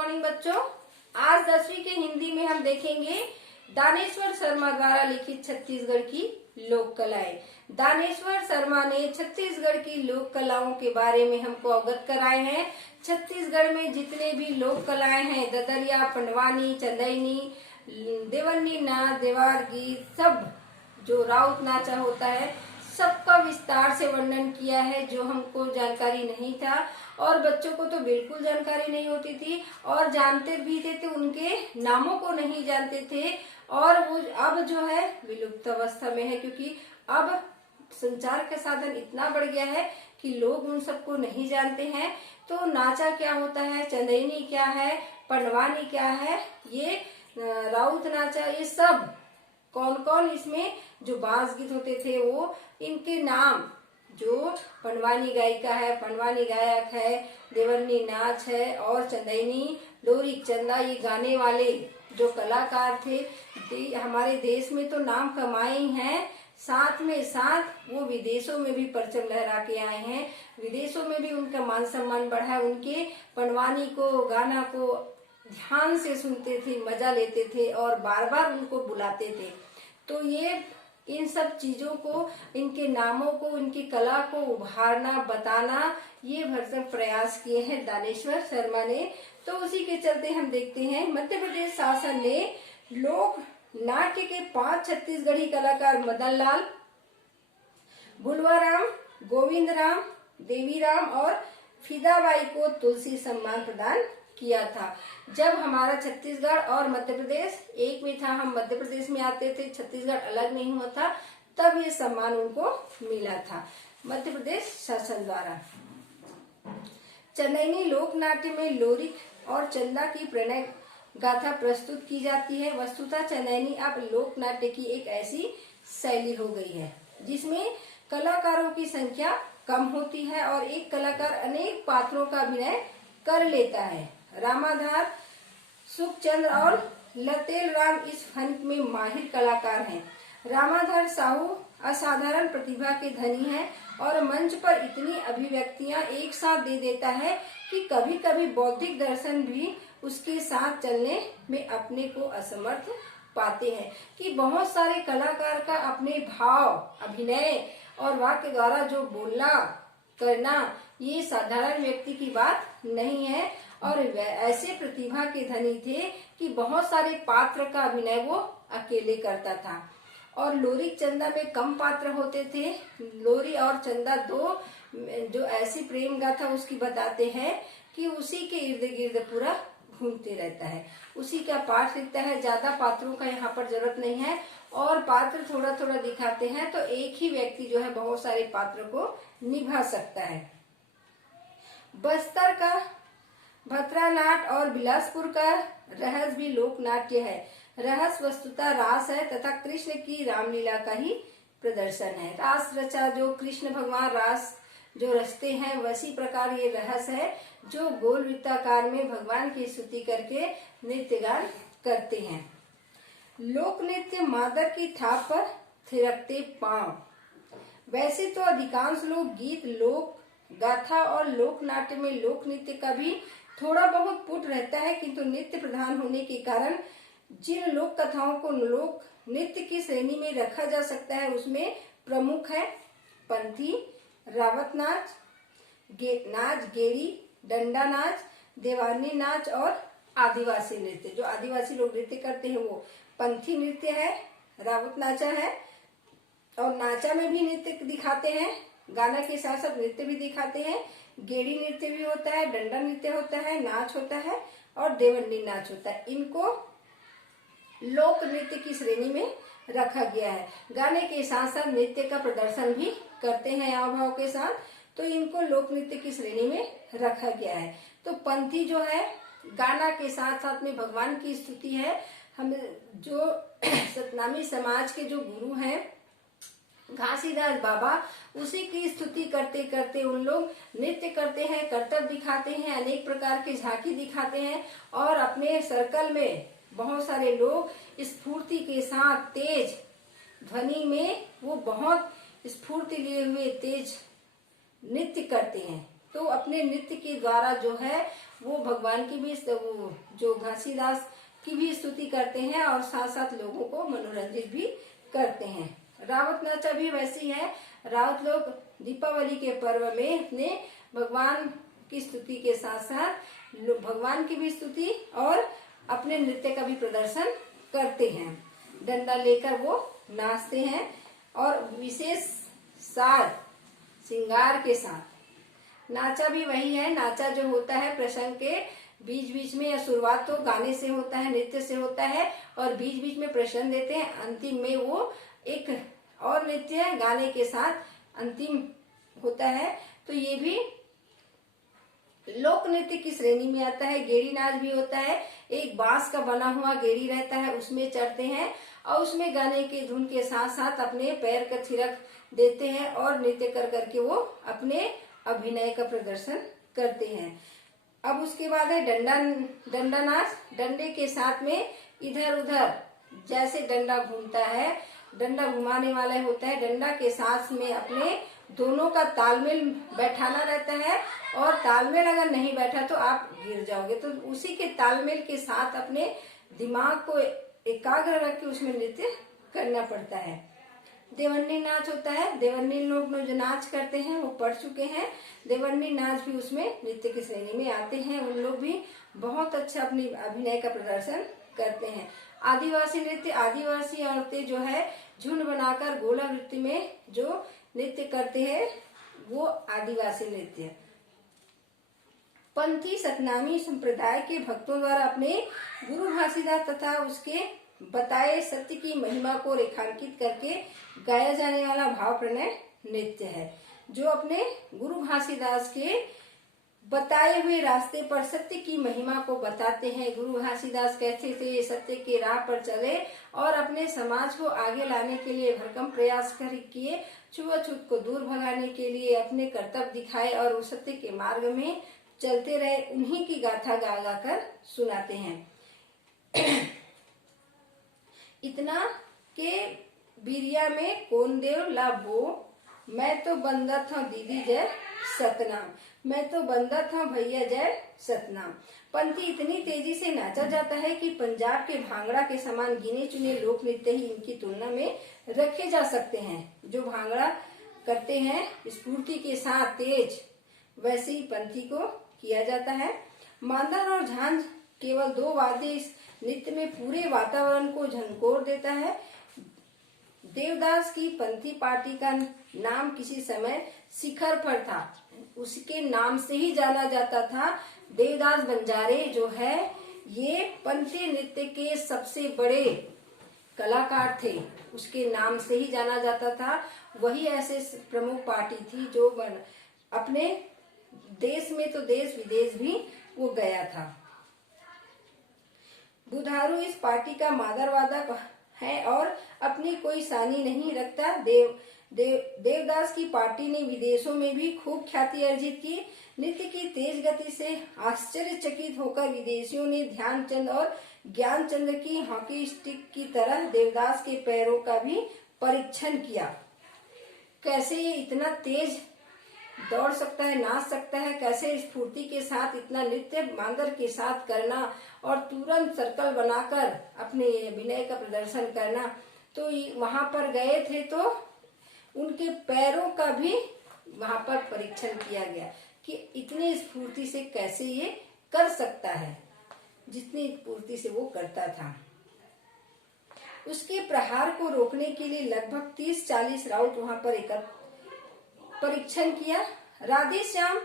Morning बच्चों। आज 10वीं के हिंदी में हम देखेंगे दानेश्वर शर्मा द्वारा लिखित छत्तीसगढ़ की लोक कलाएं। दानेश्वर शर्मा ने छत्तीसगढ़ की लोक कलाओं के बारे में हमको अवगत कराए हैं। छत्तीसगढ़ में जितने भी लोक कलाएं हैं, ददरिया, पंडवानी, चंदैनी, देवन्नी नाच, देवार गीत, सब जो राउत नाचा होता है, सबका विस्तार से वर्णन किया है, जो हमको जानकारी नहीं था और बच्चों को तो बिल्कुल जानकारी नहीं होती थी और जानते भी थे तो उनके नामों को नहीं जानते थे। और वो अब जो है विलुप्त अवस्था में है, क्योंकि अब संचार का साधन इतना बढ़ गया है कि लोग उन सबको नहीं जानते हैं। तो नाचा क्या होता है, चंदैनी क्या है, पंडवानी क्या है, ये राउत नाचा, ये सब कौन कौन इसमें जो बांस गीत होते थे वो इनके नाम, जो पंडवानी गायिका है, पंडवानी गायक है, देवन्नी नाच है और चंदैनी, लोरी चंदा, ये गाने वाले जो कलाकार थे हमारे देश में तो नाम कमाए ही हैं, साथ में साथ वो विदेशों में भी परचम लहरा के आए हैं। विदेशों में भी उनका मान सम्मान बढ़ा है। उनके पंडवानी को, गाना को ध्यान से सुनते थे, मजा लेते थे और बार बार उनको बुलाते थे। तो ये इन सब चीजों को, इनके नामों को, इनकी कला को उभारना, बताना, ये भरसक प्रयास किए हैं दानेश्वर शर्मा ने। तो उसी के चलते हम देखते हैं मध्य प्रदेश शासन ने लोक नाट्य के 5 छत्तीसगढ़ी कलाकार मदन लाल, बुलवाराम, गोविंद राम, देवीराम और फिदाबाई को तुलसी सम्मान प्रदान किया था। जब हमारा छत्तीसगढ़ और मध्य प्रदेश एक में था, हम मध्य प्रदेश में आते थे, छत्तीसगढ़ अलग नहीं हुआ था, तब ये सम्मान उनको मिला था मध्य प्रदेश शासन द्वारा। चंदैनी लोक नाट्य में लोरिक और चंदा की प्रणय गाथा प्रस्तुत की जाती है। वस्तुतः चंदैनी अब लोक नाट्य की एक ऐसी शैली हो गई है जिसमें कलाकारों की संख्या कम होती है और एक कलाकार अनेक पात्रों का अभिनय कर लेता है। रामाधार, सुखचंद्र और लतेल राम इस फन में माहिर कलाकार हैं। रामाधार साहू असाधारण प्रतिभा के धनी है और मंच पर इतनी अभिव्यक्तियां एक साथ दे देता है कि कभी कभी बौद्धिक दर्शन भी उसके साथ चलने में अपने को असमर्थ पाते हैं। कि बहुत सारे कलाकार का अपने भाव, अभिनय और वाक्य द्वारा जो बोलना करना, ये साधारण व्यक्ति की बात नहीं है और ऐसे प्रतिभा के धनी थे कि बहुत सारे पात्र का अभिनय वो अकेले करता था। और लोरी चंदा में कम पात्र होते थे। लोरी और चंदा दो जो ऐसी प्रेम गाथा उसकी बताते हैं कि उसी के इर्द गिर्द पूरा घूमते रहता है, उसी का पाठ लिखता है। ज्यादा पात्रों का यहाँ पर जरूरत नहीं है और पात्र थोड़ा थोड़ा दिखाते हैं, तो एक ही व्यक्ति जो है बहुत सारे पात्र को निभा सकता है। बस्तर का भतरानाट और बिलासपुर का रहस भी लोक नाट्य है। रहस वस्तुतः रास है तथा कृष्ण की रामलीला का ही प्रदर्शन है। रास रचा जो कृष्ण भगवान रास जो रचते हैं, वैसी प्रकार ये रहस है जो गोल वृत्ताकार में भगवान की स्तुति करके नृत्य गान करते हैं। लोक नृत्य मादर की थाप पर थिरकते पांव। वैसे तो अधिकांश लोग गीत, लोक गाथा और लोक नाट्य में लोक नृत्य का भी थोड़ा बहुत पुट रहता है, किंतु नृत्य प्रधान होने के कारण जिन लोक कथाओं को लोक नृत्य की श्रेणी में रखा जा सकता है उसमें प्रमुख है पंथी, रावत नाच, गेड़ी, डंडा नाच, देवानी नाच और आदिवासी नृत्य। जो आदिवासी लोग नृत्य करते हैं वो पंथी नृत्य है, रावत नाचा है और नाचा में भी नृत्य दिखाते हैं, गाना के साथ साथ नृत्य भी दिखाते हैं। गेड़ी नृत्य भी होता है, डंडा नृत्य होता है, नाच होता है और देवन्नी नाच होता है। इनको लोक नृत्य की श्रेणी में रखा गया है। गाने के साथ साथ नृत्य का प्रदर्शन भी करते हैं हाव भाव के साथ, तो इनको लोक नृत्य की श्रेणी में रखा गया है। तो पंथी जो है गाना के साथ साथ में भगवान की स्तुति है। हम जो सतनामी समाज के जो गुरु हैं घासीदास बाबा, उसी की स्तुति करते करते उन लोग नृत्य करते हैं, करतब दिखाते हैं, अनेक प्रकार की झांकी दिखाते हैं और अपने सर्कल में बहुत सारे लोग स्फूर्ति के साथ तेज ध्वनि में वो बहुत स्फूर्ति लिए हुए तेज नृत्य करते हैं। तो अपने नृत्य के द्वारा जो है वो भगवान की भी वो जो घासीदास की भी स्तुति करते हैं और साथ साथ लोगों को मनोरंजित भी करते हैं। रावत नाचा भी वैसी है। रावत लोग दीपावली के पर्व में अपने भगवान की स्तुति के साथ साथ भगवान की भी स्तुति और अपने नृत्य का भी प्रदर्शन करते हैं। डंडा लेकर वो नाचते हैं और विशेष साज श्रृंगार के साथ। नाचा भी वही है। नाचा जो होता है प्रसंग के बीच बीच में, या शुरुआत तो गाने से होता है, नृत्य से होता है, और बीच बीच में प्रश्न देते हैं, अंतिम में वो एक और नृत्य गाने के साथ अंतिम होता है। तो ये भी लोक नृत्य की श्रेणी में आता है। गेड़ी नाच भी होता है। एक बांस का बना हुआ गेड़ी रहता है, उसमें चढ़ते हैं और उसमें गाने की धुन के साथ साथ अपने पैर का थिरक देते हैं और नृत्य कर करके वो अपने अभिनय का प्रदर्शन करते हैं। अब उसके बाद है डंडा नाच। डंडे के साथ में इधर उधर जैसे डंडा घूमता है, डंडा घुमाने वाला होता है, डंडा के साथ में अपने दोनों का तालमेल बैठाना रहता है, और तालमेल अगर नहीं बैठा तो आप गिर जाओगे। तो उसी के तालमेल के साथ अपने दिमाग को एकाग्र रख के उसमें नृत्य करना पड़ता है। देवन्नी नाच होता है। देवन्नी लोग जो नाच करते हैं वो पढ़ चुके हैं। देवन्नी नाच भी उसमें नृत्य की श्रेणी में आते हैं। उन लोग भी बहुत अच्छा अपनी अभिनय का प्रदर्शन करते हैं। आदिवासी नृत्य, आदिवासी औरतें जो है झुंड बनाकर गोलावृत्ति में जो नृत्य करते हैं वो आदिवासी नृत्य। पंथी सतनामी संप्रदाय के भक्तों द्वारा अपने गुरु घासीदास तथा उसके बताए सत्य की महिमा को रेखांकित करके गाया जाने वाला भाव प्रणय नृत्य है, जो अपने गुरु घासीदास के बताए हुए रास्ते पर सत्य की महिमा को बताते हैं। गुरु घासीदास कहते थे सत्य के राह पर चले और अपने समाज को आगे लाने के लिए भरकम प्रयास किए, छुआछूत को दूर भगाने के लिए अपने कर्तव्य दिखाए और उस सत्य के मार्ग में चलते रहे। उन्हीं की गाथा गा गा कर सुनाते हैं। इतना के बिरिया में कौन देव लाभो, मैं तो बंदा था दीदी जय सतनाम, मैं तो बंदा था भैया जय सतनाम। पंथी इतनी तेजी से नाचा जाता है कि पंजाब के भांगड़ा के समान गिने चुने लोक नृत्य ही इनकी तुलना में रखे जा सकते हैं। जो भांगड़ा करते हैं स्फूर्ति के साथ तेज, वैसे ही पंथी को किया जाता है। मांदर और झांझ केवल दो वाद्य इस नृत्य में पूरे वातावरण को झंकोर देता है। देवदास की पंथी पार्टी का नाम किसी समय शिखर पर था, उसके नाम से ही जाना जाता था। देवदास बंजारे जो है ये पंथी नृत्य के सबसे बड़े कलाकार थे, उसके नाम से ही जाना जाता था। वही ऐसे प्रमुख पार्टी थी जो अपने देश में तो देश विदेश भी वो गया था। बुधारू इस पार्टी का मादरवादक है और अपनी कोई सानी नहीं रखता। देवदास की पार्टी ने विदेशों में भी खूब ख्याति अर्जित की। नृत्य की तेज गति से आश्चर्यचकित होकर विदेशियों ने ध्यानचंद और ज्ञानचंद की हॉकी स्टिक की तरह देवदास के पैरों का भी परीक्षण किया। कैसे ये इतना तेज दौड़ सकता है, नाच सकता है, कैसे स्फूर्ति के साथ इतना नृत्य मांदर के साथ करना और तुरंत सर्कल बनाकर अपने अभिनय का प्रदर्शन करना। तो वहां पर गए थे तो उनके पैरों का भी वहां पर परीक्षण किया गया कि इतनी स्फूर्ति से कैसे ये कर सकता है, जितनी स्फूर्ति से वो करता था। उसके प्रहार को रोकने के लिए लगभग 30-40 राउत वहां पर परीक्षण किया। राधे श्याम,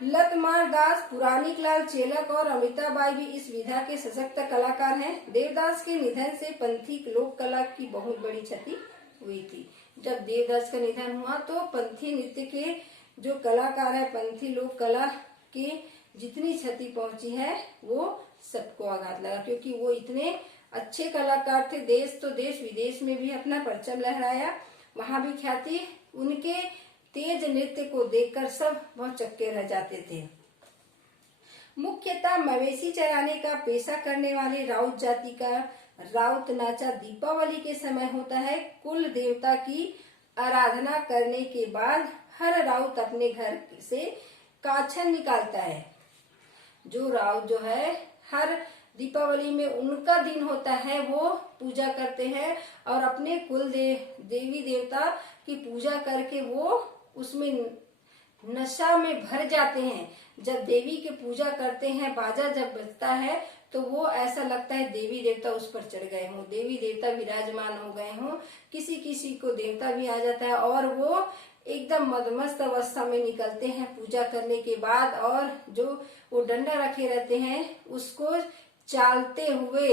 लतमार दास, पुरानिक लाल चेलक और अमिताबाई भी इस विधा के सशक्त कलाकार हैं। देवदास के निधन से पंथी लोक कला की बहुत बड़ी क्षति हुई थी। जब देवदास का निधन हुआ तो पंथी नृत्य के जो कलाकार है, पंथी लोक कला की जितनी क्षति पहुंची है वो सबको आघात लगा, क्योंकि वो इतने अच्छे कलाकार थे। देश तो देश विदेश में भी अपना परचम लहराया, वहां भी ख्याति। उनके तेज नृत्य को देखकर सब बहुत चक्के रह जाते थे। मुख्यतः मवेशी चराने का पेशा करने वाले राउत जाति का राउत नाचा दीपावली के समय होता है। कुल देवता की आराधना करने के बाद हर राउत अपने घर से काछन निकालता है। जो राउत जो है हर दीपावली में उनका दिन होता है, वो पूजा करते हैं और अपने देवी देवता की पूजा करके वो उसमें नशा में भर जाते हैं। जब देवी की पूजा करते हैं, बाजा जब बजता है तो वो ऐसा लगता है देवी देवता उस पर चढ़ गए हों, देवी देवता विराजमान हो गए हों। किसी किसी को देवता भी आ जाता है और वो एकदम मदमस्त अवस्था में निकलते हैं पूजा करने के बाद, और जो वो डंडा रखे रहते हैं उसको चालते हुए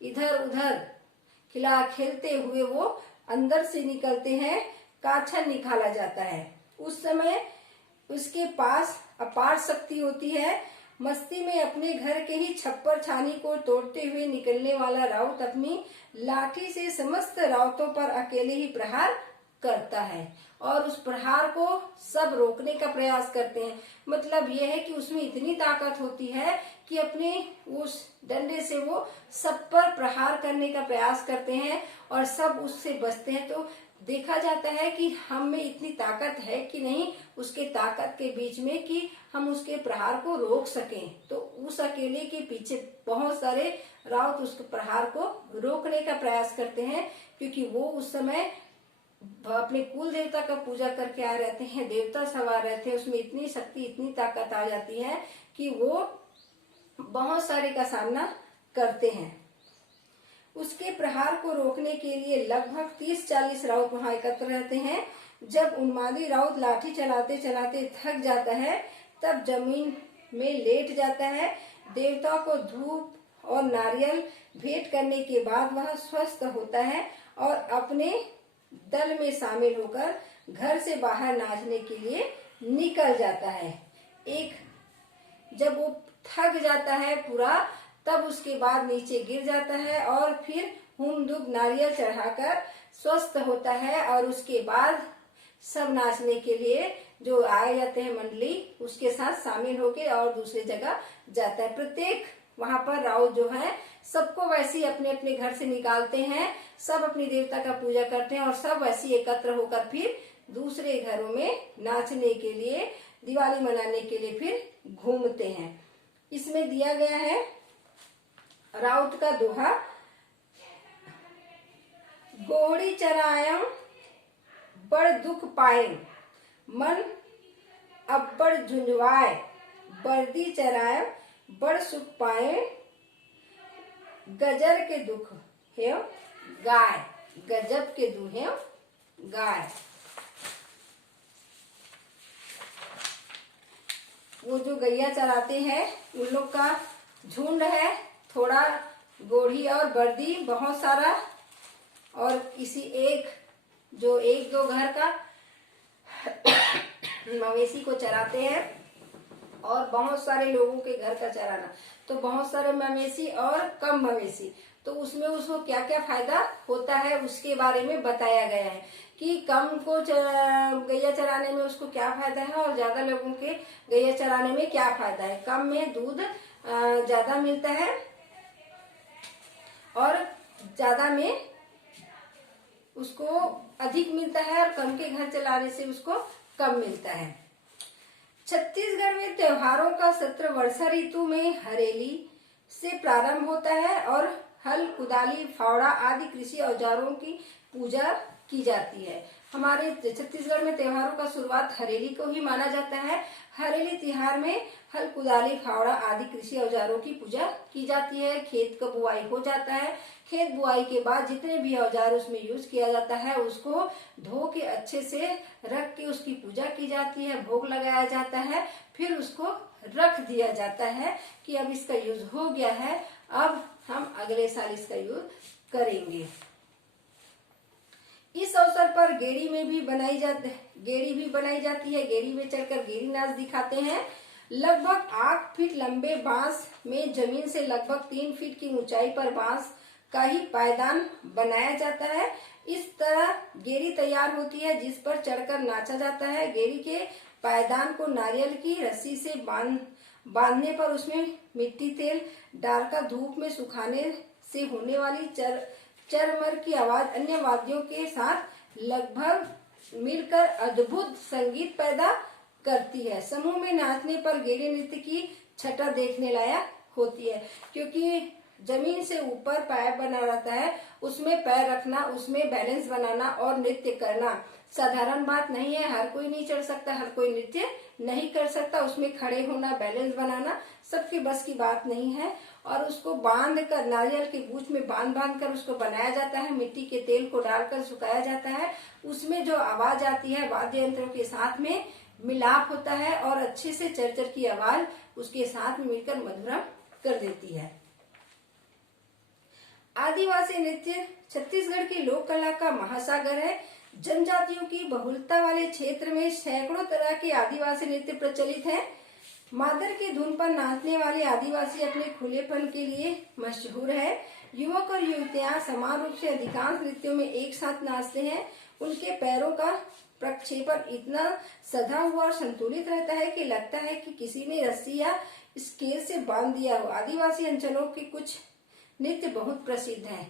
इधर उधर खेलते हुए वो अंदर से निकलते हैं। काछन निकाला जाता है। उस समय उसके पास अपार शक्ति होती है। मस्ती में अपने घर के ही छप्पर छानी को तोड़ते हुए निकलने वाला राउत अपनी लाठी से समस्त राउतों पर अकेले ही प्रहार करता है और उस प्रहार को सब रोकने का प्रयास करते हैं। मतलब यह है कि उसमें इतनी ताकत होती है कि अपने उस डंडे से वो सब पर प्रहार करने का प्रयास करते हैं और सब उससे बचते हैं। तो देखा जाता है कि हम में इतनी ताकत है कि नहीं उसके ताकत के बीच में कि हम उसके प्रहार को रोक सकें। तो उस अकेले के पीछे बहुत सारे राउत उस प्रहार को रोकने का प्रयास करते हैं, क्योंकि वो उस समय अपने कुल देवता का पूजा करके आ रहते हैं, देवता सवार रहते हैं, उसमें इतनी शक्ति इतनी ताकत आ जाती है कि वो बहुत सारे का सामना करते हैं। उसके प्रहार को रोकने के लिए लगभग 30-40 राउत वहां एकत्र रहते हैं। जब उन्मादी राउत लाठी चलाते चलाते थक जाता है तब जमीन में लेट जाता है। देवता को धूप और नारियल भेंट करने के बाद वह स्वस्थ होता है और अपने दल में शामिल होकर घर से बाहर नाचने के लिए निकल जाता है। जब वो थक जाता है पूरा, तब उसके बाद नीचे गिर जाता है और फिर हुम दुब नारियल चढ़ाकर स्वस्थ होता है और उसके बाद सब नाचने के लिए जो आए जाते हैं मंडली उसके साथ शामिल होके और दूसरी जगह जाता है। प्रत्येक वहां पर राउत जो है सबको वैसे ही अपने अपने घर से निकालते हैं, सब अपनी देवता का पूजा करते हैं और सब वैसे ही एकत्र होकर फिर दूसरे घरों में नाचने के लिए, दिवाली मनाने के लिए फिर घूमते हैं। इसमें दिया गया है राउत का दोहा, गोहड़ी चरायम बड़ दुख पाए, मन अब्बड़ झुंझवाए, बर्दी चरायम बड़ सुख पाए, गजर के दुख है गाय, गजब के दुख है गाय। वो जो गैया चराते हैं उन लोग का झुंड है, थोड़ा गोढ़ी और बर्दी बहुत सारा, और किसी एक दो घर का मवेशी को चराते हैं और बहुत सारे लोगों के घर का चराना, तो बहुत सारे मवेशी और कम मवेशी, तो उसमें उसको क्या क्या फायदा होता है उसके बारे में बताया गया है कि कम को गैया चराने में उसको क्या फायदा है और ज्यादा लोगों के गैया चराने में क्या फायदा है। कम में दूध ज्यादा मिलता है और ज्यादा में उसको अधिक मिलता है और कम के घर चलाने से उसको कम मिलता है। छत्तीसगढ़ में त्योहारों का सत्र वर्षा ऋतु में हरेली से प्रारंभ होता है और हल, कुदाली, फावड़ा आदि कृषि औजारों की पूजा की जाती है। हमारे छत्तीसगढ़ में त्योहारों का शुरुआत हरेली को ही माना जाता है। हरेली त्योहार में हल, कुदाली, फावड़ा आदि कृषि औजारों की पूजा की जाती है। खेत का बुआई हो जाता है। खेत बुआई के बाद जितने भी औजार उसमें यूज किया जाता है उसको धो के अच्छे से रख के उसकी पूजा की जाती है, भोग लगाया जाता है, फिर उसको रख दिया जाता है कि अब इसका यूज हो गया है, अब हम अगले साल इसका यूज करेंगे। इस अवसर पर गेड़ी भी बनाई जाती है। गेड़ी में चढ़कर गेड़ी नाच दिखाते हैं। लगभग 8 फीट लंबे बांस में जमीन से लगभग 3 फीट की ऊंचाई पर बांस का ही पायदान बनाया जाता है। इस तरह गेड़ी तैयार होती है जिस पर चढ़कर नाचा जाता है। गेड़ी के पायदान को नारियल की रस्सी से बांधने पर उसमें मिट्टी तेल डालकर धूप में सुखाने से होने वाली चरमर की आवाज अन्य वाद्यों के साथ लगभग मिलकर अद्भुत संगीत पैदा करती है। समूह में नाचने पर गेड़ी नृत्य की छटा देखने लायक होती है, क्योंकि जमीन से ऊपर पैर बना रहता है, उसमें पैर रखना, उसमें बैलेंस बनाना और नृत्य करना साधारण बात नहीं है। हर कोई नहीं चढ़ सकता, हर कोई नृत्य नहीं कर सकता। उसमें खड़े होना, बैलेंस बनाना सबके बस की बात नहीं है। और उसको बांध कर, नारियल के गुछ में बांध बांध कर उसको बनाया जाता है, मिट्टी के तेल को डालकर सुखाया जाता है। उसमें जो आवाज आती है वाद्य यंत्रों के साथ में मिलाप होता है और अच्छे से चरचर की आवाज उसके साथ में मिलकर मधुरम कर देती है। आदिवासी नृत्य छत्तीसगढ़ की लोक कला का महासागर है। जनजातियों की बहुलता वाले क्षेत्र में सैकड़ों तरह के आदिवासी नृत्य प्रचलित हैं। मादर की धुन पर नाचने वाले आदिवासी अपने खुलेपन के लिए मशहूर है। युवक और युवतियां समान रूप से अधिकांश नृत्यों में एक साथ नाचते हैं। उनके पैरों का प्रक्षेपण इतना सधा हुआ और संतुलित रहता है कि लगता है कि किसी ने रस्सी या स्केल से बांध दिया हो। आदिवासी अंचलों के कुछ नृत्य बहुत प्रसिद्ध है।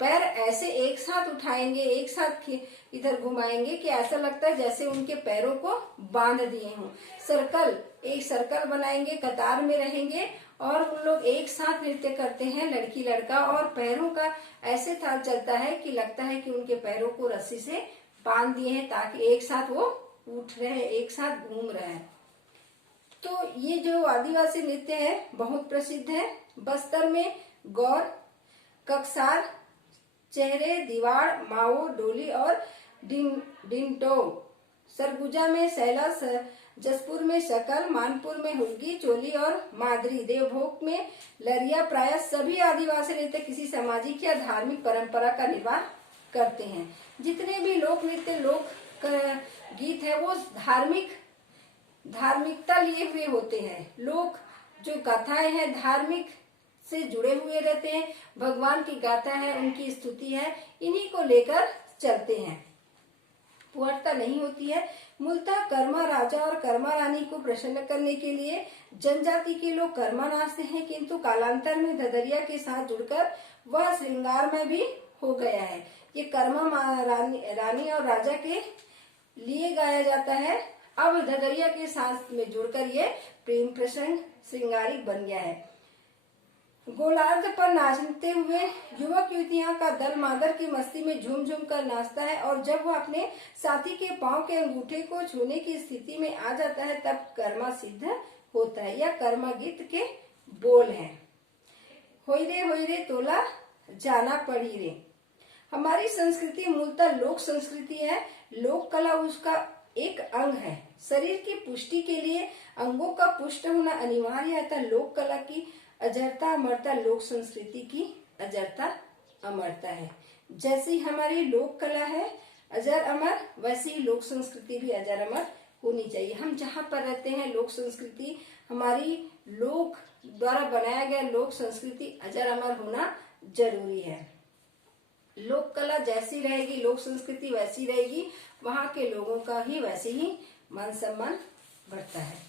पैर ऐसे एक साथ उठाएंगे, एक साथ इधर घुमाएंगे कि ऐसा लगता है जैसे उनके पैरों को बांध दिए हों। एक सर्कल बनाएंगे, कतार में रहेंगे और उन लोग एक साथ नृत्य करते हैं, लड़की लड़का, और पैरों का ऐसे ताल चलता है कि लगता है कि उनके पैरों को रस्सी से बांध दिए हैं ताकि एक साथ वो उठ रहे हैं, एक साथ घूम रहे हैं। तो ये जो आदिवासी नृत्य है बहुत प्रसिद्ध है। बस्तर में गौर, ककसार, चेहरे, दीवार, माओ, डोली और डिंटो, सरगुजा में सैला, जसपुर में शकल, मानपुर में हुग्गी, चोली और मादरी, देवभोग में लरिया, प्राय सभी आदिवासी नृत्य किसी सामाजिक या धार्मिक परंपरा का निर्वाह करते हैं। जितने भी लोक नृत्य, लोक गीत है वो धार्मिकता लिए हुए होते हैं। लोक जो गाथाएं हैं धार्मिक से जुड़े हुए रहते हैं। भगवान की गाथा है, उनकी स्तुति है, इन्हीं को लेकर चलते हैं। पुअर्ता नहीं होती है। मूलतः कर्मा राजा और कर्मा रानी को प्रसन्न करने के लिए जनजाति के लोग कर्मा नाचते हैं, किंतु कालांतर में धदरिया के साथ जुड़कर वह श्रृंगार में भी हो गया है। ये कर्मा रानी और राजा के लिए गाया जाता है। अब धदरिया के साथ में जुड़कर ये प्रेम प्रसंग श्रृंगारिक बन गया है। गोलार्ध पर नाचते हुए युवक युवतियां का दल मादर की मस्ती में झूम झूम कर नाचता है और जब वह अपने साथी के पांव के अंगूठे को छूने की स्थिति में आ जाता है तब कर्मा सिद्ध होता है। यह कर्मा गीत के बोल हैं। होई रे तोला जाना पड़ी रे। हमारी संस्कृति मूलतः लोक संस्कृति है। लोक कला उसका एक अंग है। शरीर की पुष्टि के लिए अंगों का पुष्ट होना अनिवार्य है। अतः लोक कला की अजरता अमरता लोक संस्कृति की अजरता अमरता है। जैसी हमारी लोक कला है अजर अमर, वैसी लोक संस्कृति भी अजर अमर होनी चाहिए। हम जहाँ पर रहते हैं लोक संस्कृति, हमारी लोक द्वारा बनाया गया लोक संस्कृति अजर अमर होना जरूरी है। लोक कला जैसी रहेगी, लोक संस्कृति वैसी रहेगी, वहाँ के लोगों का ही वैसे ही मान सम्मान बढ़ता है।